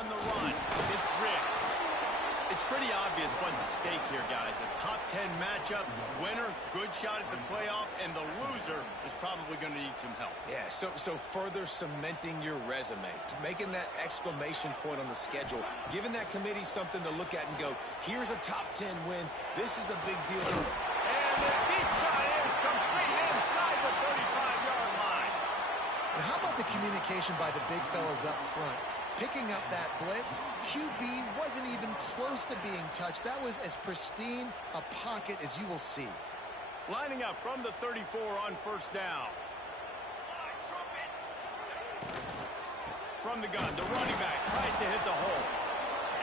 on the run. It's rigged. It's pretty obvious what's at stake here, guys. A top 10 matchup, winner, good shot at the playoff, and the loser is probably going to need some help. Yeah, so further cementing your resume, making that exclamation point on the schedule, giving that committee something to look at and go, here's a top 10 win. This is a big deal. And the deep shot is complete inside the 35-yard line. And how about the communication by the big fellas up front? Picking up that blitz, QB wasn't even close to being touched. That was as pristine a pocket as you will see. Lining up from the 34 on first down. From the gun, the running back tries to hit the hole.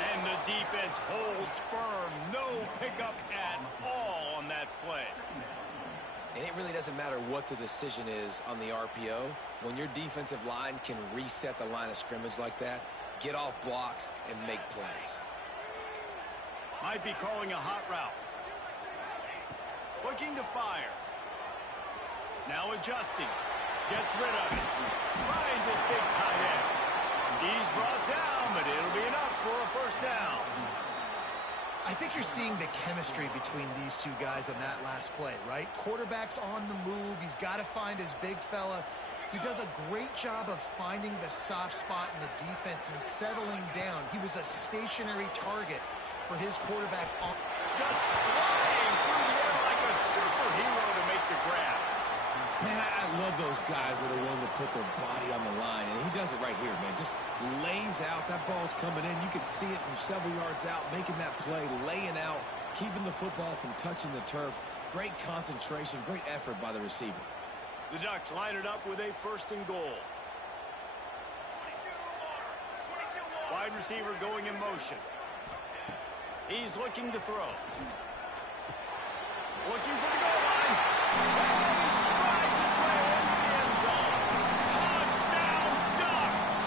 And the defense holds firm. No pickup at all on that play. And it really doesn't matter what the decision is on the RPO. When your defensive line can reset the line of scrimmage like that, get off blocks and make plays. Might be calling a hot route. Looking to fire. Now adjusting. Gets rid of it. Finds his big tight end. He's brought down, but it'll be enough for a first down. I think you're seeing the chemistry between these two guys on that last play, right? Quarterback's on the move. He's got to find his big fella. He does a great job of finding the soft spot in the defense and settling down. He was a stationary target for his quarterback. Just flying through the air like a superhero to make the grab. Man, I love those guys that are willing to put their body on the line, and he does it right here, man. Just lays out. That ball's coming in. You can see it from several yards out, making that play, laying out, keeping the football from touching the turf. Great concentration, great effort by the receiver. The Ducks line it up with a first and goal. Wide receiver going in motion. He's looking to throw. Looking for the goal line. And he strides his way into the end zone. Touchdown, Ducks!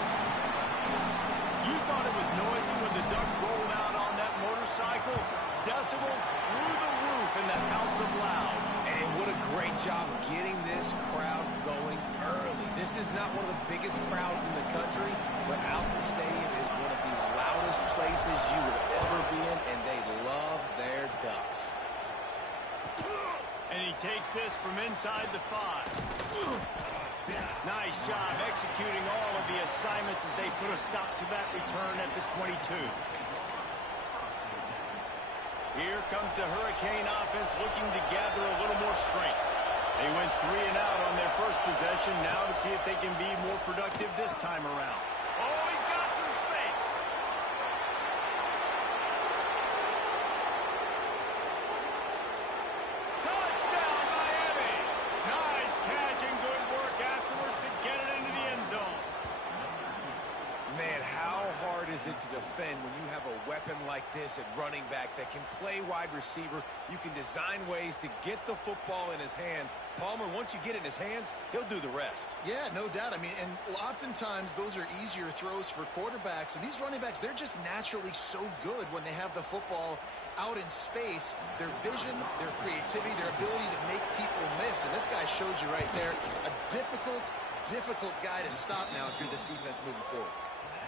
You thought it was noisy when the Duck rolled out on that motorcycle? Decibels through the roof in the House of Loud. And what a great job getting this crowd going early. This is not one of the biggest crowds in the country, but Alson Stadium is one of the loudest places you will ever be in, and they love their Ducks. And he takes this from inside the 5. Nice job executing all of the assignments as they put a stop to that return at the 22. Here comes the Hurricane offense looking to gather a little more strength. They went 3 and out on their first possession. Now to see if they can be more productive this time around. Oh, he's got some space. Touchdown, Miami. Nice catch and good work afterwards to get it into the end zone. Man, how hard is it to defend when you have a weapon like this at running back that can play wide receiver? You can design ways to get the football in his hand. Palmer, once you get it in his hands, he'll do the rest. Yeah, no doubt. I mean, and oftentimes those are easier throws for quarterbacks. And these running backs, they're just naturally so good when they have the football out in space. Their vision, their creativity, their ability to make people miss. And this guy showed you right there, a difficult guy to stop now if you're this defense moving forward.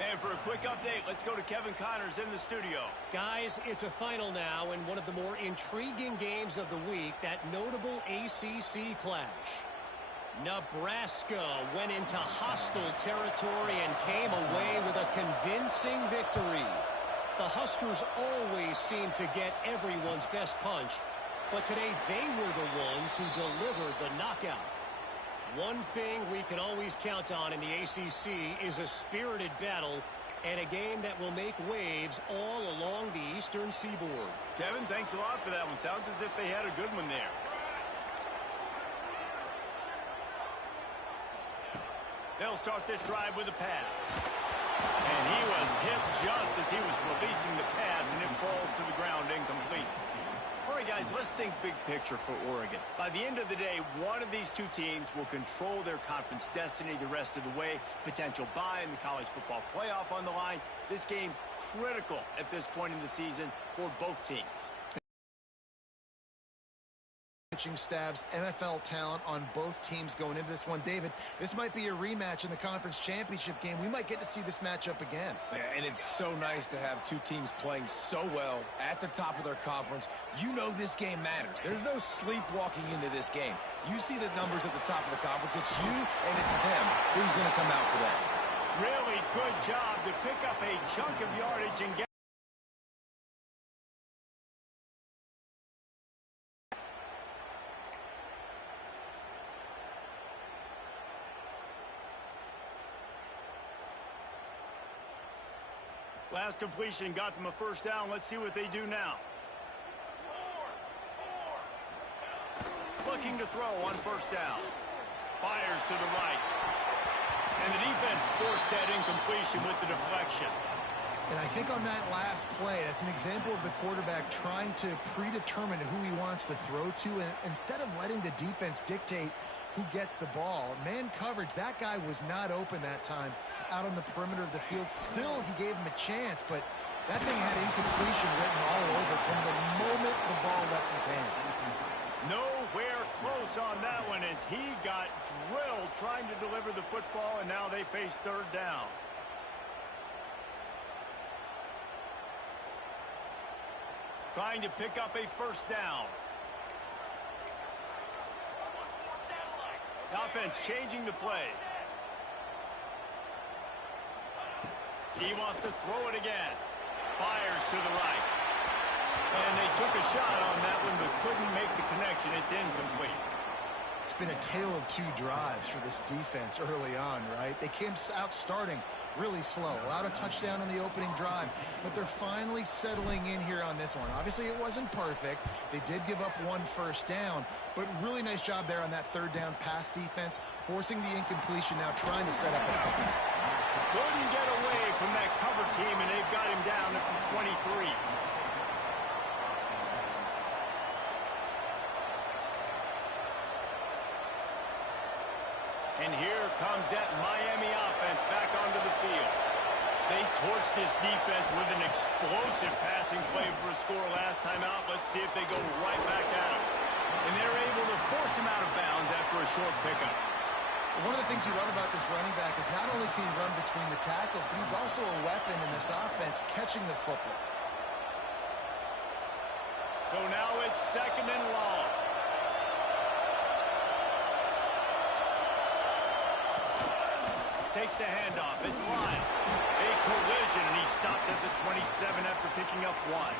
And for a quick update, let's go to Kevin Connors in the studio. Guys, it's a final now in one of the more intriguing games of the week, that notable ACC clash. Nebraska went into hostile territory and came away with a convincing victory. The Huskers always seem to get everyone's best punch, but today they were the ones who delivered the knockout. One thing we can always count on in the ACC is a spirited battle and a game that will make waves all along the Eastern Seaboard. Kevin, thanks a lot for that one. Sounds as if they had a good one there. They'll start this drive with a pass. And he was hit just as he was releasing the pass, and it falls to the ground incomplete. All right, guys, let's think big picture for Oregon. By the end of the day, one of these two teams will control their conference destiny the rest of the way. Potential bye in the college football playoff on the line. This game critical at this point in the season for both teams. coaching staffs, NFL talent on both teams going into this one. David, this might be a rematch in the conference championship game. We might get to see this matchup again. Yeah, and it's so nice to have two teams playing so well at the top of their conference. You know this game matters. There's no sleepwalking into this game. You see the numbers at the top of the conference. It's you and it's them who's going to come out today. Really good job to pick up a chunk of yardage and get. Last completion got them a first down. Let's see what they do now. Looking to throw on first down. Fires to the right. And the defense forced that incompletion with the deflection. And I think on that last play, that's an example of the quarterback trying to predetermine who he wants to throw to, and instead of letting the defense dictate who gets the ball. Man coverage, that guy was not open that time out on the perimeter of the field. Still, he gave him a chance, but that thing had incompletion written all over from the moment the ball left his hand. Nowhere close on that one as he got drilled trying to deliver the football, and now they face third down. Trying to pick up a first down. The offense changing the play. He wants to throw it again. Fires to the right. And they took a shot on that one but couldn't make the connection. It's incomplete. It's been a tale of two drives for this defense early on, right? They came out starting really slow. Allowed a touchdown on the opening drive, but they're finally settling in here on this one. Obviously, it wasn't perfect. They did give up one first down, but really nice job there on that third down pass defense, forcing the incompletion, now trying to set up an out. Couldn't get away from that cover team, and they've got him down at the 23. And here comes that Miami offense back onto the field. They torched this defense with an explosive passing play for a score last time out. Let's see if they go right back at him. And they're able to force him out of bounds after a short pickup. One of the things you love about this running back is not only can he run between the tackles, but he's also a weapon in this offense, catching the football. So now it's second and long. Takes the handoff. It's Lyle. A collision, and he stopped at the 27 after picking up one.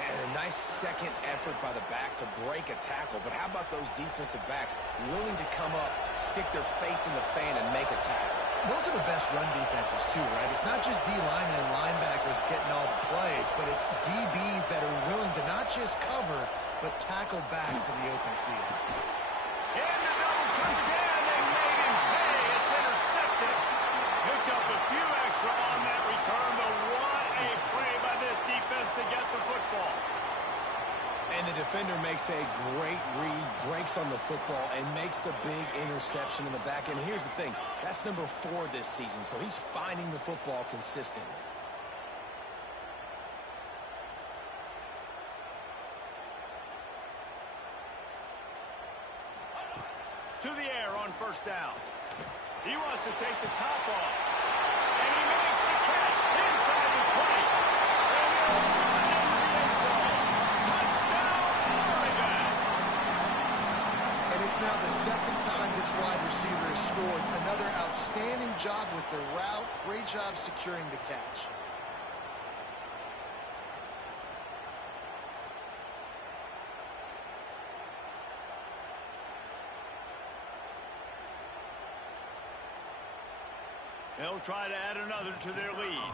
Man, a nice second effort by the back to break a tackle. But how about those defensive backs willing to come up, stick their face in the fan, and make a tackle? Those are the best run defenses, too, right? It's not just D linemen and linebackers getting all the plays, but it's DBs that are willing to not just cover, but tackle backs in the open field. And the double comes in. They made him pay. It's intercepted. Picked up a few extra on that return, but what a play by this defense to get the football. And the defender makes a great read, breaks on the football, and makes the big interception in the back end. And here's the thing, that's number 4 this season, so he's finding the football consistently. To the air on first down. He wants to take the top off. And he makes the catch inside the 20. And he'll run into the end zone. Touchdown, Oregon. And it's now the second time this wide receiver has scored. Another outstanding job with the route. Great job securing the catch. They'll try to add another to their lead.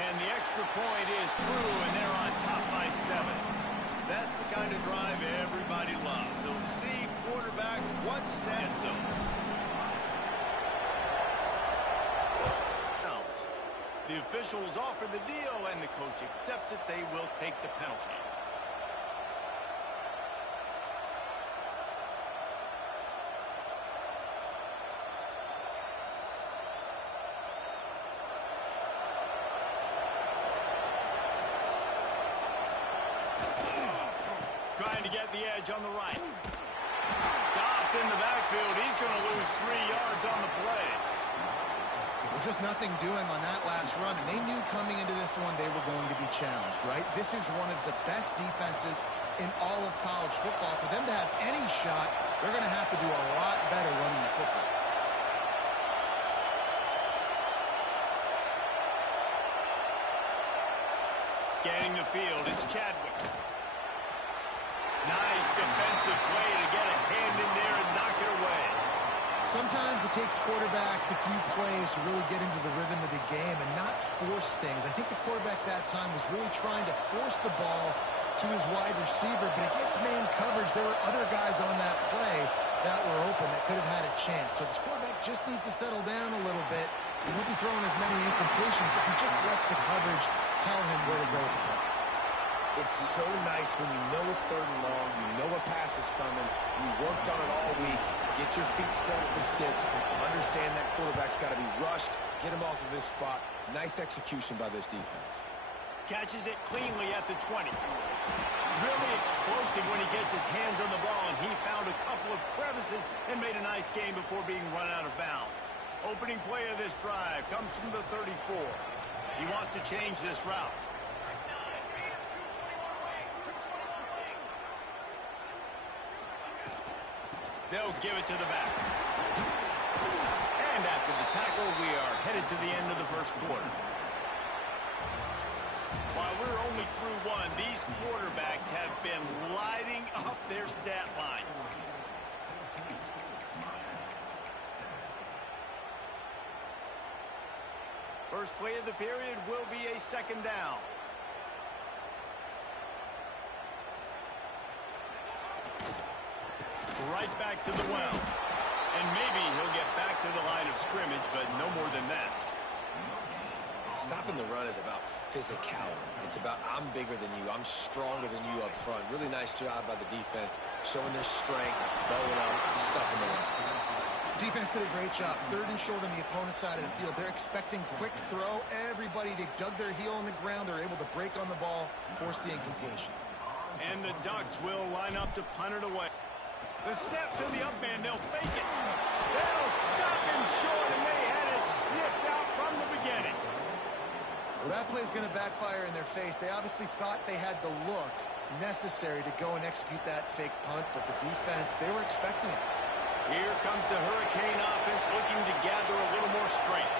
And the extra point is true, and they're on top by 7. That's the kind of drive everybody loves. They'll see quarterback once the end zone. The officials offer the deal, and the coach accepts it. They will take the penalty. to get the edge on the right. Stopped in the backfield. He's going to lose 3 yards on the play. Well, just nothing doing on that last run, and they knew coming into this one they were going to be challenged, right? This is one of the best defenses in all of college football. For them to have any shot, they're going to have to do a lot better running the football. Scanning the field, it's Chadwick. Nice defensive play to get a hand in there and knock it away. Sometimes it takes quarterbacks a few plays to really get into the rhythm of the game and not force things. I think the quarterback that time was really trying to force the ball to his wide receiver, but against man coverage, there were other guys on that play that were open that could have had a chance. So this quarterback just needs to settle down a little bit. He won't be throwing as many incompletions if he just lets the coverage tell him where to go with the ball. It's so nice when you know it's 3rd and long, you know a pass is coming, you worked on it all week, get your feet set at the sticks, understand that quarterback's got to be rushed, get him off of his spot. Nice execution by this defense. Catches it cleanly at the 20. Really explosive when he gets his hands on the ball, and he found a couple of crevices and made a nice game before being run out of bounds. Opening play of this drive comes from the 34. He wants to change this route. They'll give it to the back. And after the tackle, we are headed to the end of the first quarter. While we're only through one, these quarterbacks have been lighting up their stat lines. First play of the period will be a 2nd down. Right back to the well. And maybe he'll get back to the line of scrimmage, but no more than that. Stopping the run is about physicality. It's about I'm bigger than you, I'm stronger than you up front. Really nice job by the defense, showing their strength, bowing up, stuffing the run. Defense did a great job. 3rd and short on the opponent's side of the field. They're expecting quick throw. Everybody, they dug their heel on the ground. They're able to break on the ball, force the incompletion. And the Ducks will line up to punt it away. The step to the up man, they'll fake it. They'll stop him short, and they had it sniffed out from the beginning. Well, that play's going to backfire in their face. They obviously thought they had the look necessary to go and execute that fake punt, but the defense, they were expecting it. Here comes the Hurricane offense looking to gather a little more strength.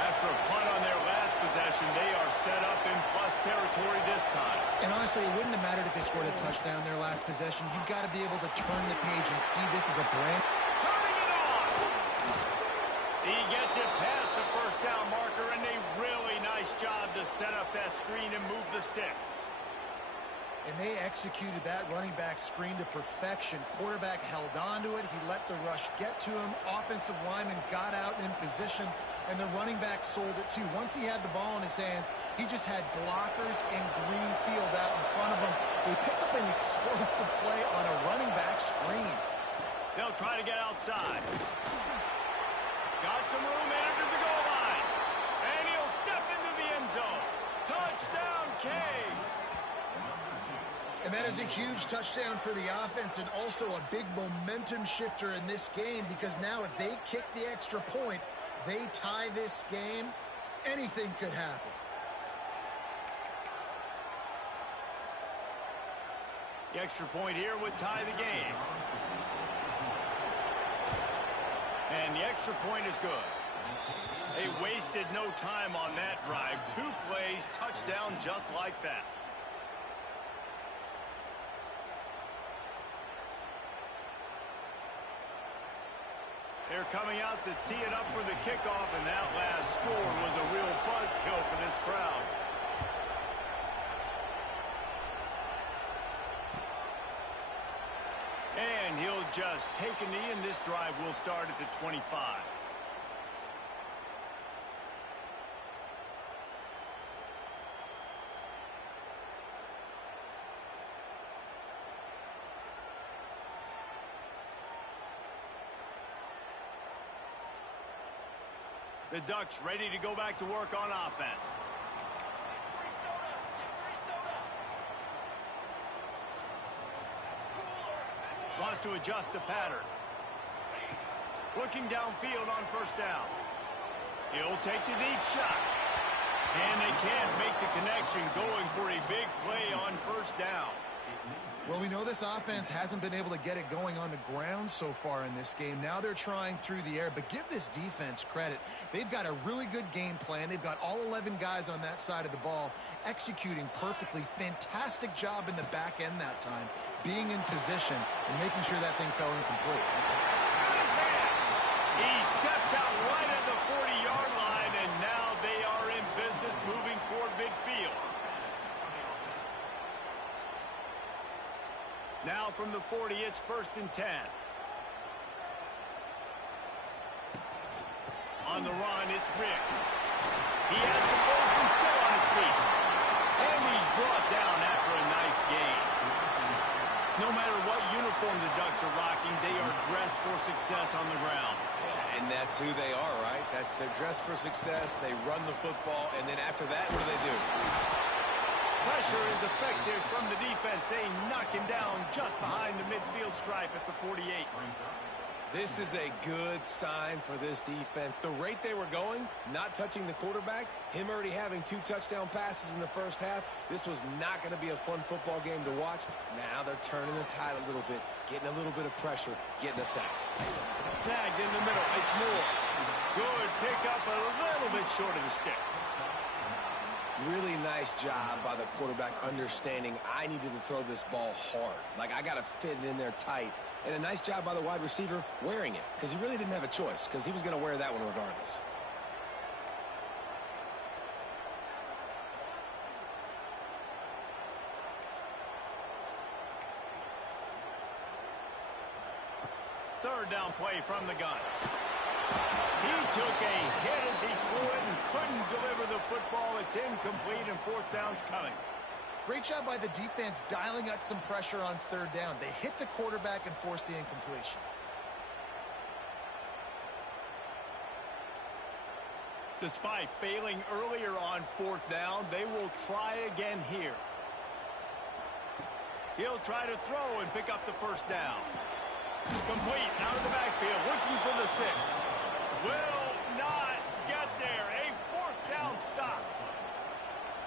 After a punt on their last possession, they are set up in plus territory this time. And honestly, it wouldn't have mattered if they scored a touchdown their last possession. You've got to be able to turn the page and see this as a brand. Turning it on! He gets it past the 1st down marker, and a really nice job to set up that screen and move the sticks. And they executed that running back screen to perfection. Quarterback held on to it. He let the rush get to him. Offensive lineman got out in position, and the running back sold it too. Once he had the ball in his hands, he just had blockers and green field out in front of him. They pick up an explosive play on a running back screen. They'll try to get outside. Got some room after the goal line. And he'll step into the end zone. Touchdown, Canes! And that is a huge touchdown for the offense and also a big momentum shifter in this game, because now if they kick the extra point, they tie this game, anything could happen. The extra point here would tie the game. And the extra point is good. They wasted no time on that drive. 2 plays, touchdown just like that. They're coming out to tee it up for the kickoff, and that last score was a real buzzkill for this crowd. And he'll just take a knee, and this drive will start at the 25. The Ducks ready to go back to work on offense. to adjust the pattern. Looking downfield on first down. He'll take the deep shot. And they can't make the connection, going for a big play on first down. Well, we know this offense hasn't been able to get it going on the ground so far in this game. Now they're trying through the air, but give this defense credit. They've got a really good game plan. They've got all 11 guys on that side of the ball executing perfectly. Fantastic job in the back end that time, being in position and making sure that thing fell incomplete. He steps out right at the 40-yard line, and now they are in business moving toward midfield. Now from the 40, it's 1st and 10. On the run, it's Riggs. He has the first and still on his feet. And he's brought down after a nice gain. No matter what uniform the Ducks are rocking, they are dressed for success on the ground. Yeah, and that's who they are, right? They're dressed for success. They run the football, and then after that, what do? Pressure is effective from the defense. They knock him down just behind the midfield stripe at the 48. This is a good sign for this defense. The rate they were going, not touching the quarterback, him already having 2 touchdown passes in the first half, this was not going to be a fun football game to watch. Now they're turning the tide a little bit, getting a little bit of pressure, getting a sack. Snagged in the middle. It's Moore. Good pick up, a little bit short of the sticks. Really nice job by the quarterback understanding I needed to throw this ball hard. Like, I got to fit it in there tight. And a nice job by the wide receiver wearing it, because he really didn't have a choice, because he was going to wear that one regardless. Third down play from the gun. He took a hit as he threw it and couldn't deliver the football. It's incomplete, and 4th down's coming. Great job by the defense dialing out some pressure on 3rd down. They hit the quarterback and forced the incompletion. Despite failing earlier on 4th down, they will try again here. He'll try to throw and pick up the 1st down. Complete out of the backfield, looking for the sticks. Will not get there. A 4th down stop.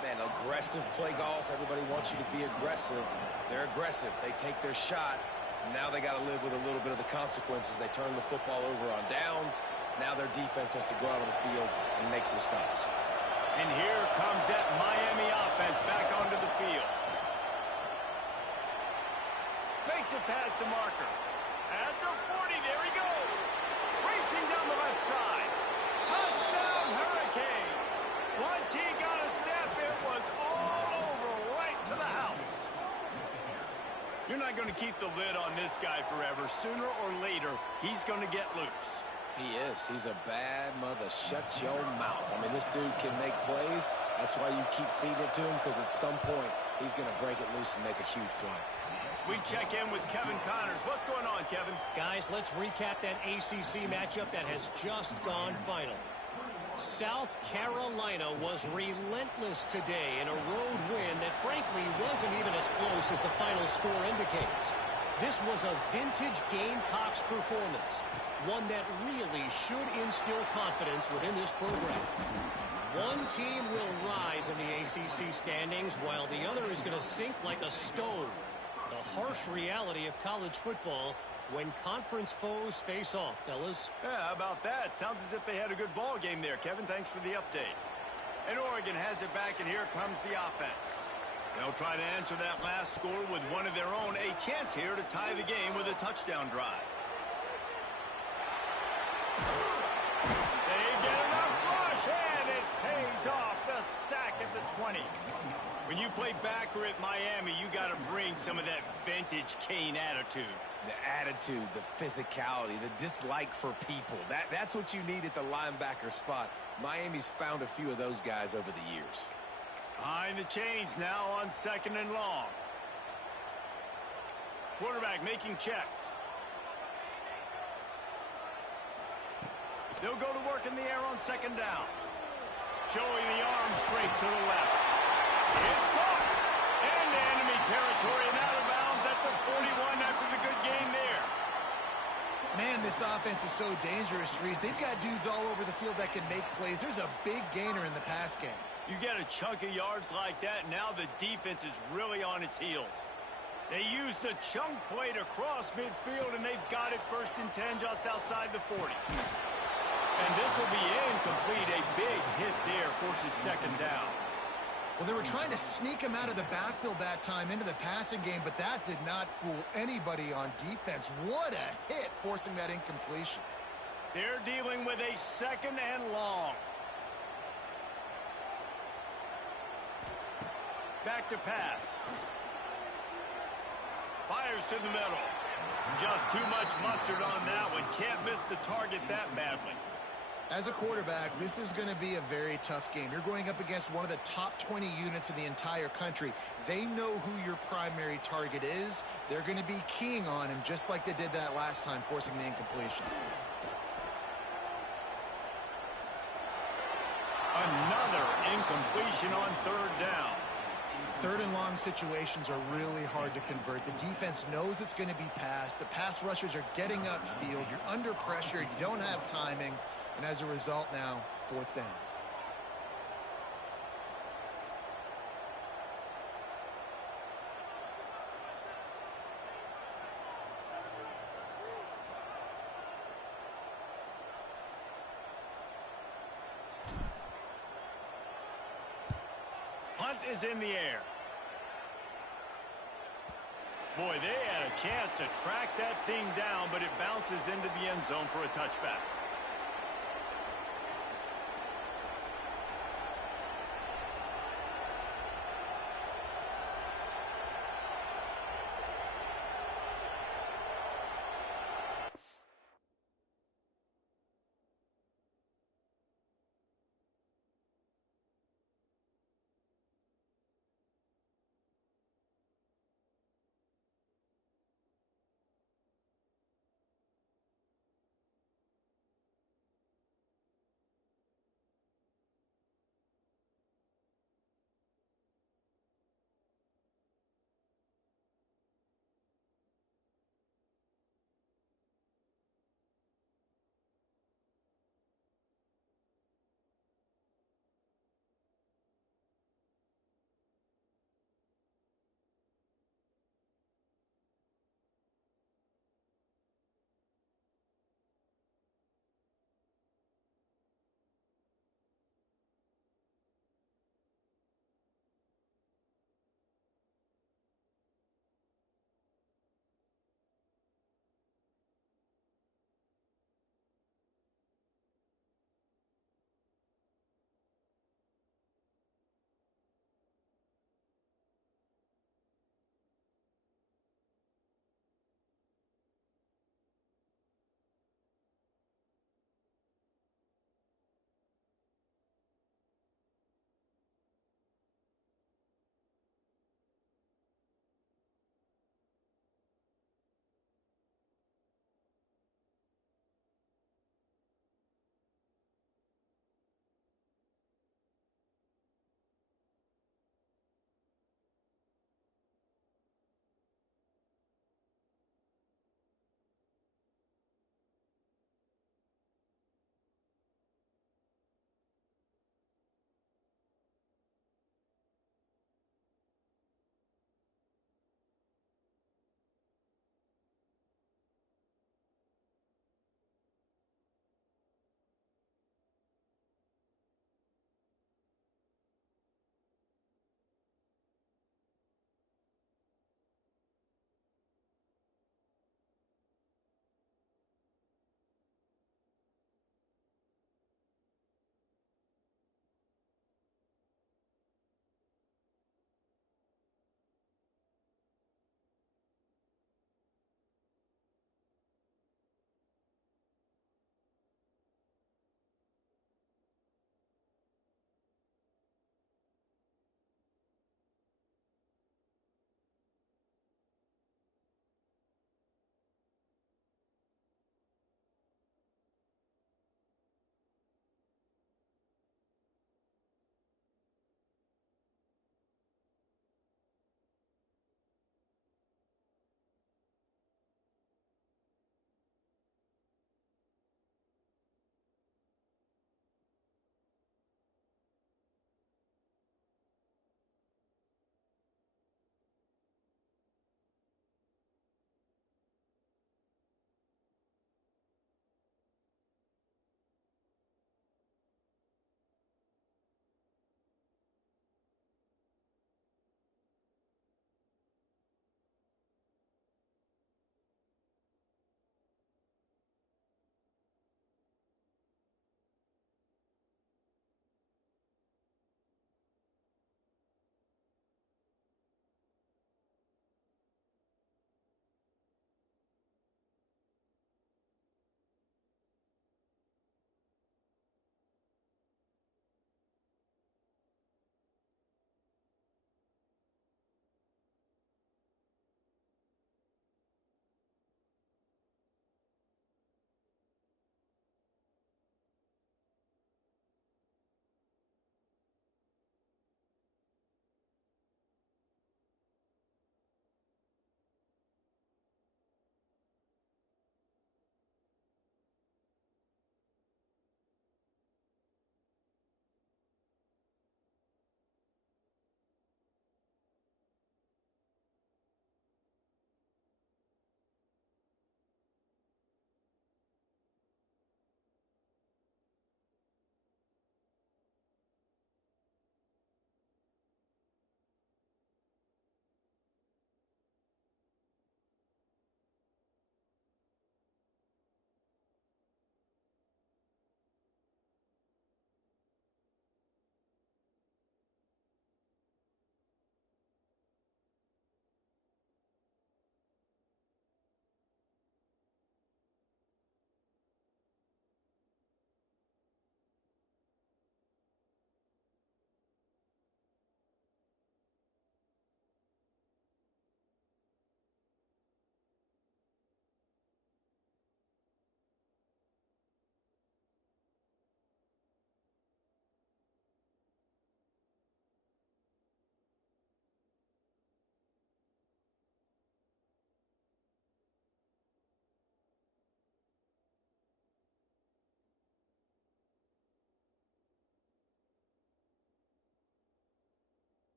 Man, aggressive play calls. Everybody wants you to be aggressive. They're aggressive. They take their shot. Now they got to live with a little bit of the consequences. They turn the football over on downs. Now their defense has to go out on the field and make some stops. And here comes that Miami offense back onto the field. Makes a pass to Marker. At the 40, there he goes. Racing down the left side. Touchdown, Hurricanes. Once he got a step, it was all over right to the house. You're not going to keep the lid on this guy forever. Sooner or later, he's going to get loose. He is. He's a bad mother. Shut your mouth. I mean, this dude can make plays. That's why you keep feeding it to him, because at some point, he's going to break it loose and make a huge play. We check in with Kevin Connors. What's going on, Kevin? Guys, let's recap that ACC matchup that has just gone final. South Carolina was relentless today in a road win that frankly wasn't even as close as the final score indicates. This was a vintage Gamecocks performance, one that really should instill confidence within this program. One team will rise in the ACC standings while the other is going to sink like a stone. The harsh reality of college football when conference foes face off, fellas. Yeah, how about that? Sounds as if they had a good ball game there, Kevin. Thanks for the update. And Oregon has it back, and here comes the offense. They'll try to answer that last score with one of their own. A chance here to tie the game with a touchdown drive. They get enough rush, and it pays off. The sack at the 20. When you play backer at Miami, you got to bring some of that vintage Kane attitude. The attitude, the physicality, the dislike for people. That's what you need at the linebacker spot. Miami's found a few of those guys over the years. Behind the chains now on 2nd and long. Quarterback making checks. They'll go to work in the air on 2nd down. Showing the arm straight to the left. It's caught. Into enemy territory and out of bounds at the 41 after the good game there. Man, this offense is so dangerous, Reese. They've got dudes all over the field that can make plays. There's a big gainer in the pass game. You get a chunk of yards like that, now the defense is really on its heels. They use the chunk play to cross midfield, and they've got it 1st and 10 just outside the 40. And this will be incomplete. A big hit there forces 2nd down. Well, they were trying to sneak him out of the backfield that time into the passing game, but that did not fool anybody on defense. What a hit, forcing that incompletion. They're dealing with a 2nd and long. Back to pass. Fires to the middle. Just too much mustard on that one. Can't miss the target that badly. As a quarterback, this is going to be a very tough game. You're going up against one of the top 20 units in the entire country. They know who your primary target is. They're going to be keying on him just like they did that last time, forcing the incompletion. Another incompletion on 3rd down. 3rd and long situations are really hard to convert. The defense knows it's going to be passed. The pass rushers are getting upfield. You're under pressure. You don't have timing. And as a result now, 4th down. Punt is in the air. Boy, they had a chance to track that thing down, but it bounces into the end zone for a touchback.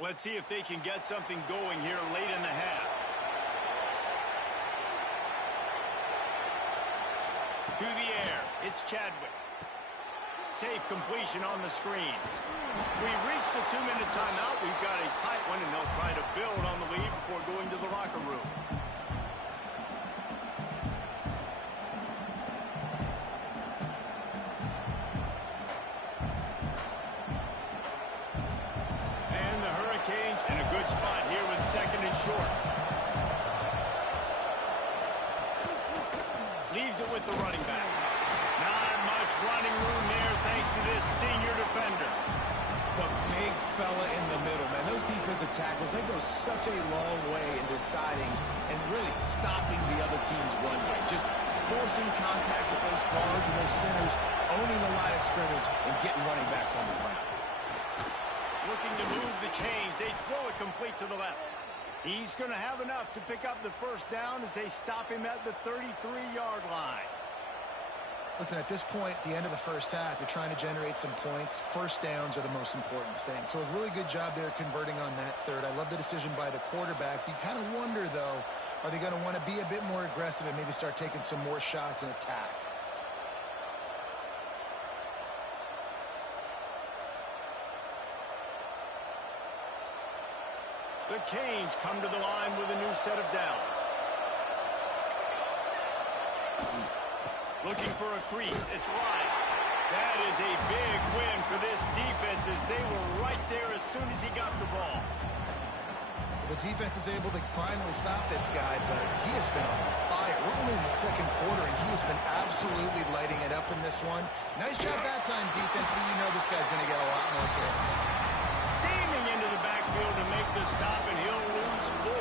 Let's see if they can get something going here late in the half. To the air, it's Chadwick. Safe completion on the screen. We've reached the 2-minute timeout. We've got a tight one, and they'll try to build on the lead before going to the locker room. And the Hurricanes in a good spot here with second and short. Leaves it with the running back. Not much running room there thanks to this senior defender. The big fella in the middle, man. Those defensive tackles, they go such a long way in deciding and really stopping the other team's run game. Just forcing contact with those guards and those centers, owning the line of scrimmage, and getting running backs on the ground. Looking to move the chains. They throw it complete to the left. He's going to have enough to pick up the first down as they stop him at the 33-yard line. Listen, at this point, the end of the first half, you're trying to generate some points. First downs are the most important thing. So a really good job there converting on that third. I love the decision by the quarterback. You kind of wonder, though, are they going to want to be a bit more aggressive and maybe start taking some more shots and attack? The Canes come to the line with a new set of downs. Looking for a crease. It's Ryan. That is a big win for this defense as they were right there as soon as he got the ball. The defense is able to finally stop this guy, but he has been on fire. We're only in the second quarter, and he has been absolutely lighting it up in this one. Nice job that time, defense, but you know this guy's going to get a lot more carries. Steaming into the backfield to make the stop, and he'll lose 4.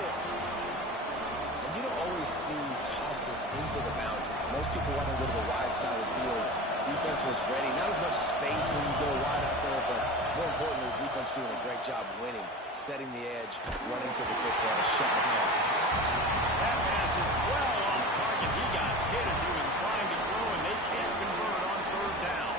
And you don't always see tosses into the boundary. Most people want to go to the wide side of the field. Defense was ready. Not as much space when you go wide out there, but more importantly, the defense doing a great job winning, setting the edge, running to the football, shut the test. That pass is well off target. He got hit as he was trying to throw, and they can't convert on third down.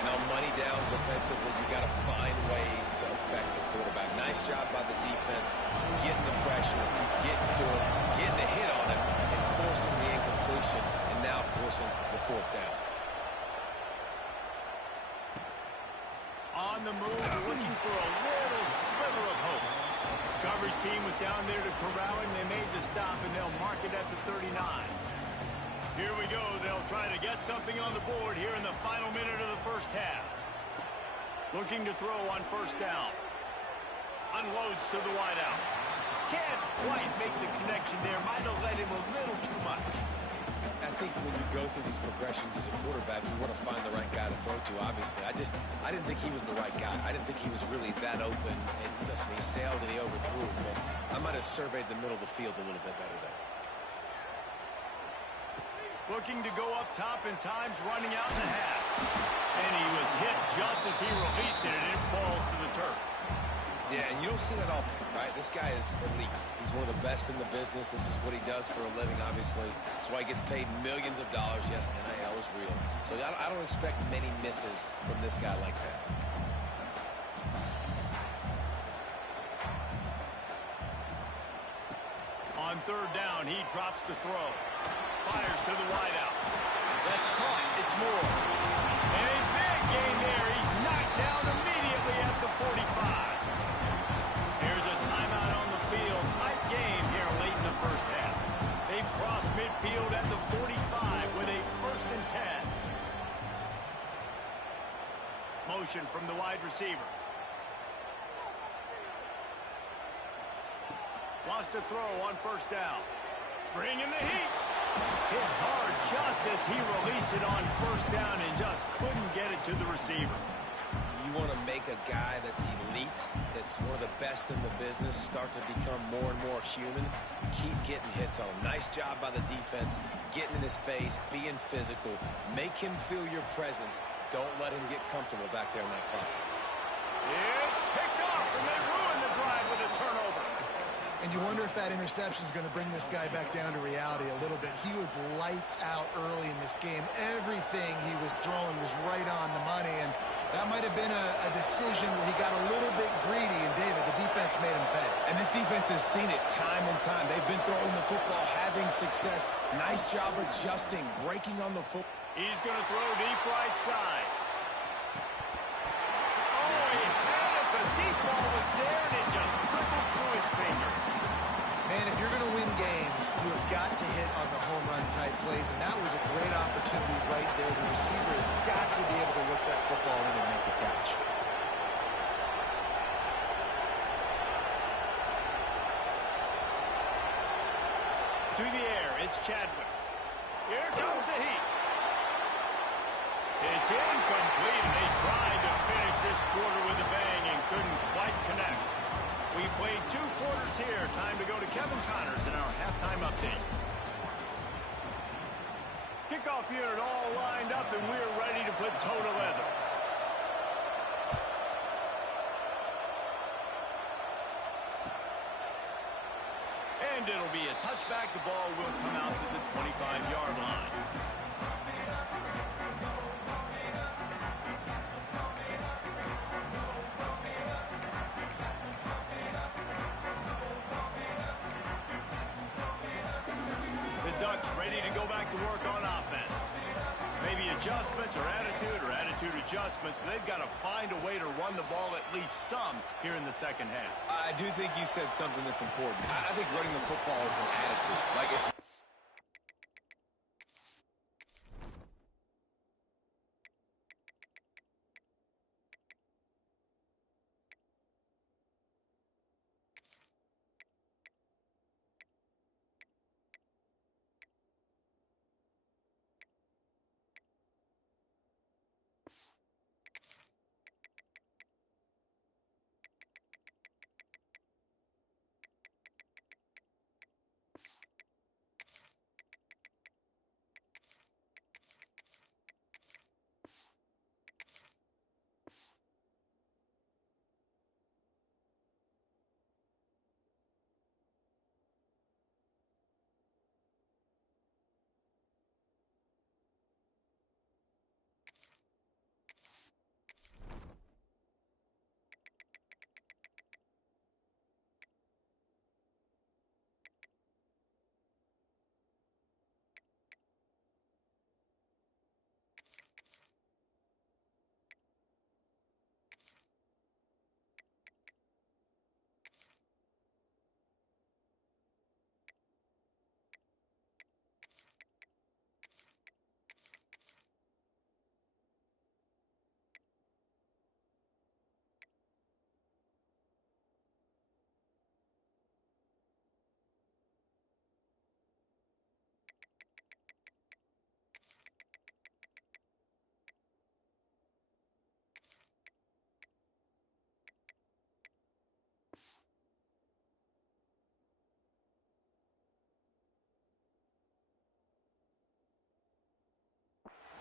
And on money down defensively, you got to find ways to affect the quarterback. Nice job by the defense, getting the pressure, getting to him, getting a hit on him, and forcing the incompletion, and now forcing the fourth down. On the move, looking for a little sliver of hope. Coverage team was down there to corral him. They made the stop, and they'll mark it at the 39. Here we go. They'll try to get something on the board here in the final minute of the first half. Looking to throw on first down. Unloads to the wideout. Can't quite make the connection there. Might have let him a little too much. I think when you go through these progressions as a quarterback, you want to find the right guy to throw to, obviously. I didn't think he was the right guy. I didn't think he was really that open. And listen, he sailed and he overthrew him, but I might have surveyed the middle of the field a little bit better there. Looking to go up top, and time's running out in the half. And he was hit just as he released it, and it falls to the turf. Yeah, and you don't see that often, right? This guy is elite. He's one of the best in the business. This is what he does for a living, obviously. That's why he gets paid millions of dollars. Yes, NIL is real. So I don't expect many misses from this guy like that. On third down, he drops to throw. Fires to the wideout. That's caught. It's Moore. And a big gain there. He's knocked down immediately at the 45. Here's a timeout on the field. Tight game here late in the first half. They've crossed midfield at the 45 with a 1st and 10. Motion from the wide receiver. Wants to throw on first down. Bringing the heat. Hit hard just as he released it on first down and just couldn't get it to the receiver. You want to make a guy that's elite, that's one of the best in the business, start to become more and more human, keep getting hits on him. Nice job by the defense, getting in his face, being physical. Make him feel your presence. Don't let him get comfortable back there in that pocket. It's picked off, and they ruin the drive with a turnover. And you wonder if that interception is going to bring this guy back down to reality a little bit. He was lights out early in this game. Everything he was throwing was right on the money, and that might have been a decision where he got a little bit greedy, and David, the defense made him pay. And this defense has seen it time and time. They've been throwing the football, having success. Nice job adjusting, breaking on the football. He's going to throw deep right side. Oh, he had it. The deep ball was there, and it just trickled through his fingers. Man, if you're going to win games, you have got to hit on the home run type plays, and that was a great opportunity right there. The receiver has got to be able to look that football in and make the catch. To the air, it's Chadwick. Here comes the heat. It's incomplete, and they tried to finish this quarter with a bang and couldn't quite connect. We played 2 quarters here. Time to go to Kevin Connors in our halftime update. Kickoff unit all lined up, and we're ready to put toe to leather. And it'll be a touchback. The ball will come out to the 25-yard line. The Ducks ready to go back to work on offense. Maybe adjustments or attitude adjustments, but they've got to find a way to run the ball at least some here in the second half. I do think you said something that's important. I think running the football is an attitude. Like it's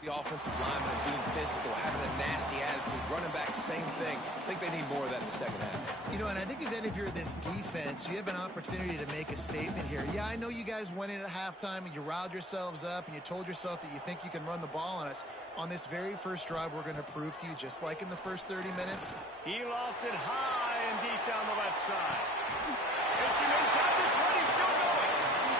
the offensive linemen being physical, having a nasty attitude, running back, same thing. I think they need more of that in the second half. You know, and I think if you're this defense, you have an opportunity to make a statement here. Yeah, I know you guys went in at halftime and you riled yourselves up and you told yourself that you think you can run the ball on us. On this very first drive, we're going to prove to you, just like in the first 30 minutes. He lost it high and deep down the left side. It's him inside the 20, still going.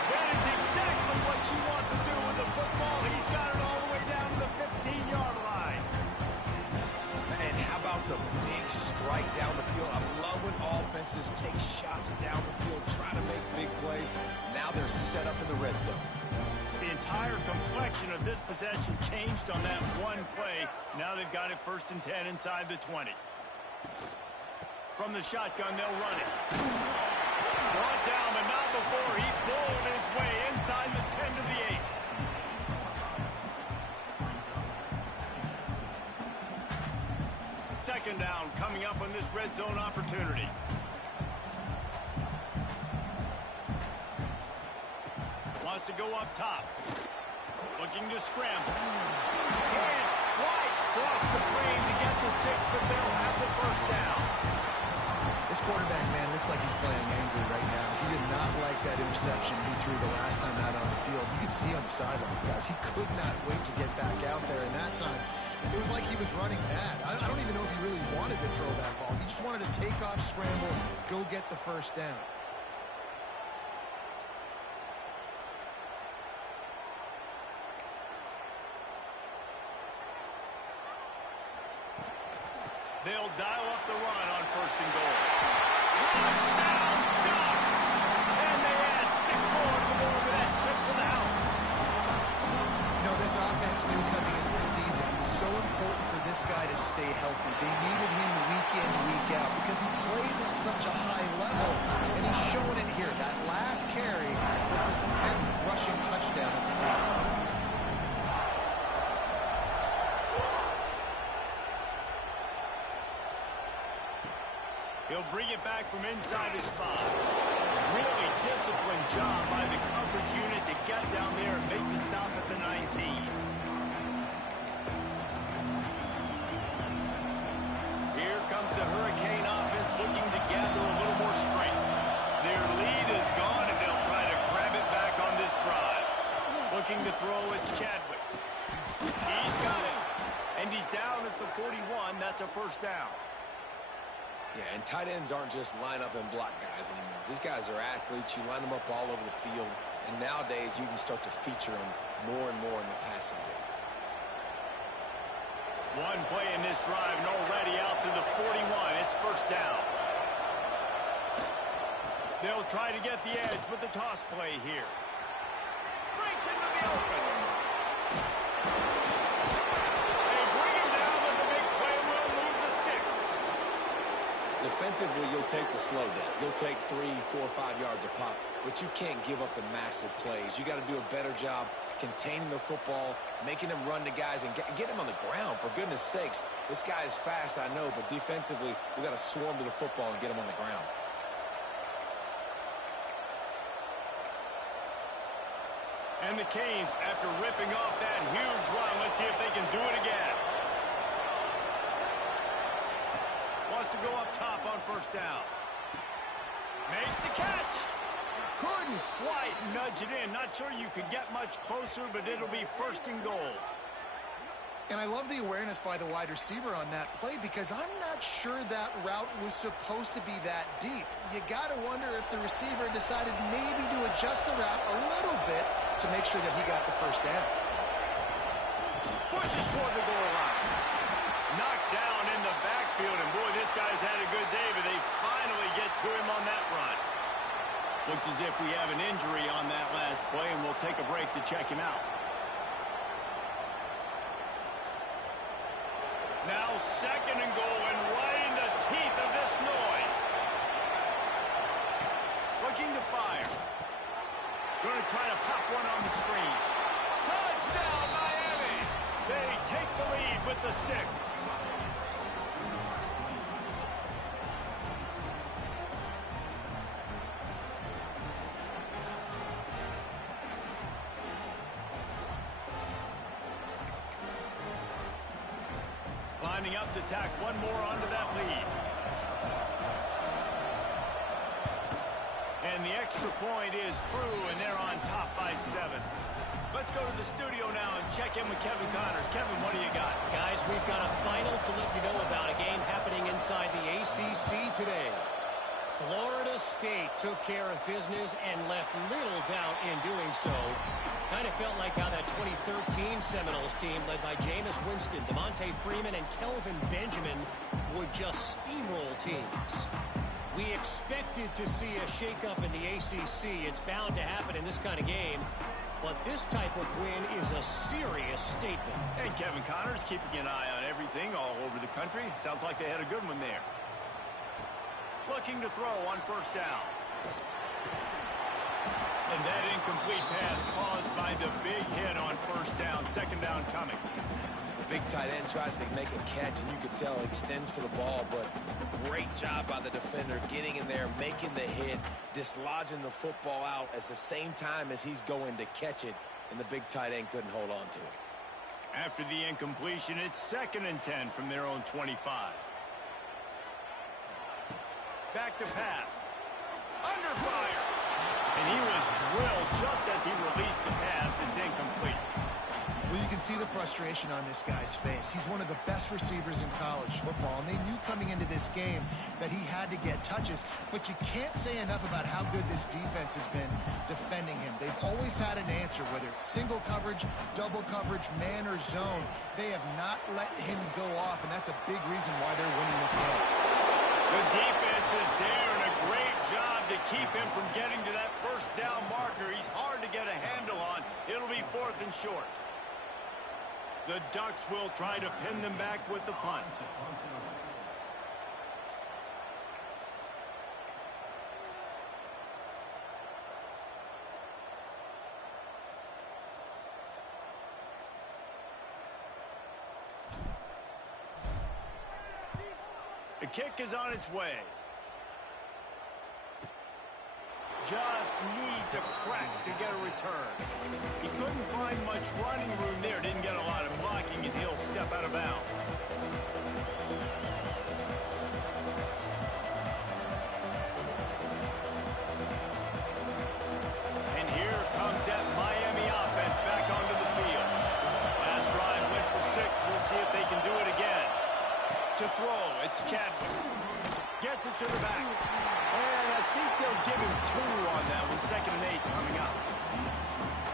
That is exactly what you want to do with the football. He's got it all the way down to the 15-yard line. And how about the big strike down the field? I love when offenses take shots down the field, try to make big plays. Now they're set up in the red zone. The entire complexion of this possession changed on that one play. Now they've got it 1st and 10 inside the 20. From the shotgun, they'll run it. Brought down, but not before he bowled his way inside the 10 to the 8. Second down coming up on this red zone opportunity. Wants to go up top. Looking to scramble. Can't quite cross the frame to get the 6, but they'll have the first down. This quarterback, man, looks like he's playing angry right now. He did not like that interception he threw the last time out on the field. You could see on the sidelines, guys. He could not wait to get back out there, and that time, it was like he was running mad. I don't even know if he really wanted to throw that ball. He just wanted to take off, scramble, go get the first down. They'll dial up the run on 1st and goal. Touchdown, Ducks! And they add 6 more to the board with that trip to the house. You know, this offense knew coming into the season, it was so important for this guy to stay healthy. They needed him week in, week out, because he plays at such a high level, and he's showing it here. That last carry was his 10th rushing touchdown of the season. He'll bring it back from inside his 5. Really disciplined job by the coverage unit to get down there and make the stop at the 19. Here comes the Hurricane offense looking to gather a little more strength. Their lead is gone, and they'll try to grab it back on this drive. Looking to throw, it's Chadwick. He's got it. And he's down at the 41. That's a first down. Yeah, and tight ends aren't just line up and block guys anymore. These guys are athletes. You line them up all over the field. And nowadays, you can start to feature them more and more in the passing game. One play in this drive, and already out to the 41. It's first down. They'll try to get the edge with the toss play here. Breaks into the open. They bring him down with the big play. Will move the sticks. Defensively, you'll take the slow death. You'll take 3, 4, 5 yards a pop, but you can't give up the massive plays. You got to do a better job containing the football, making them run to guys, and get him on the ground. For goodness sakes, this guy is fast, I know, but defensively, we got to swarm to the football and get him on the ground. And the Canes, after ripping off that huge run, let's see if they can do it again. Wants to go up top on first down. Makes the catch. Couldn't quite nudge it in. Not sure you could get much closer, but it'll be 1st and goal. And I love the awareness by the wide receiver on that play, because I'm not sure that route was supposed to be that deep. You got to wonder if the receiver decided maybe to adjust the route a little bit to make sure that he got the first down. Pushes toward the goal line. Knocked down in the backfield, and boy, this guy's had a good day, but they finally get to him on that run. Looks as if we have an injury on that last play, and we'll take a break to check him out. Now 2nd and goal, and right in the teeth of this noise. Looking to fire. Going to try to pop one on the screen. Touchdown, Miami! They take the lead with the 6. Lining up to tack one more onto that lead. And the extra point is true, and they're on top by 7. Let's go to the studio now and check in with Kevin Connors. Kevin, what do you got? Guys, we've got a final to let you know about, a game happening inside the ACC today. Florida State took care of business and left little doubt in doing so. Kind of felt like how that 2013 Seminoles team, led by Jameis Winston, DeMonte Freeman, and Kelvin Benjamin, would just steamroll teams. We expected to see a shakeup in the ACC. It's bound to happen in this kind of game. But this type of win is a serious statement. And Kevin Connors keeping an eye on everything all over the country. Sounds like they had a good one there. Looking to throw on first down. And that incomplete pass caused by the big hit on first down. 2nd down coming. The big tight end tries to make a catch, and you can tell he extends for the ball, but great job by the defender getting in there, making the hit, dislodging the football out at the same time as he's going to catch it, and the big tight end couldn't hold on to it. After the incompletion, it's 2nd and 10 from their own 25. Back to pass. Under fire. And he was drilled just as he released the pass. It's incomplete. Well, you can see the frustration on this guy's face. He's one of the best receivers in college football, and they knew coming into this game that he had to get touches, but you can't say enough about how good this defense has been defending him. They've always had an answer, whether it's single coverage, double coverage, man or zone. They have not let him go off, and that's a big reason why they're winning this game. The defense is there, and a great job to keep him from getting to that first down marker. He's hard to get a handle on. It'll be 4th and short. The Ducks will try to pin them back with the punt. The kick is on its way. Just needs a crack to get a return. He couldn't find much running room there. Didn't get a lot of blocking, and he'll step out of bounds. And here comes that Miami offense back onto the field. Last drive went for 6. We'll see if they can do it again. To throw, it's Chadwick. Gets it to the back. And I think they'll give him 2 on that one. 2nd and 8 coming up.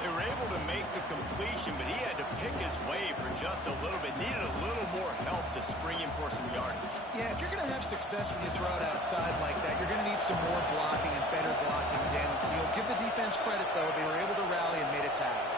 They were able to make the completion, but he had to pick his way for just a little bit. Needed a little more help to spring him for some yardage. Yeah, if you're going to have success when you throw it outside like that, you're going to need some more blocking and better blocking downfield. Give the defense credit, though. They were able to rally and made a tackle.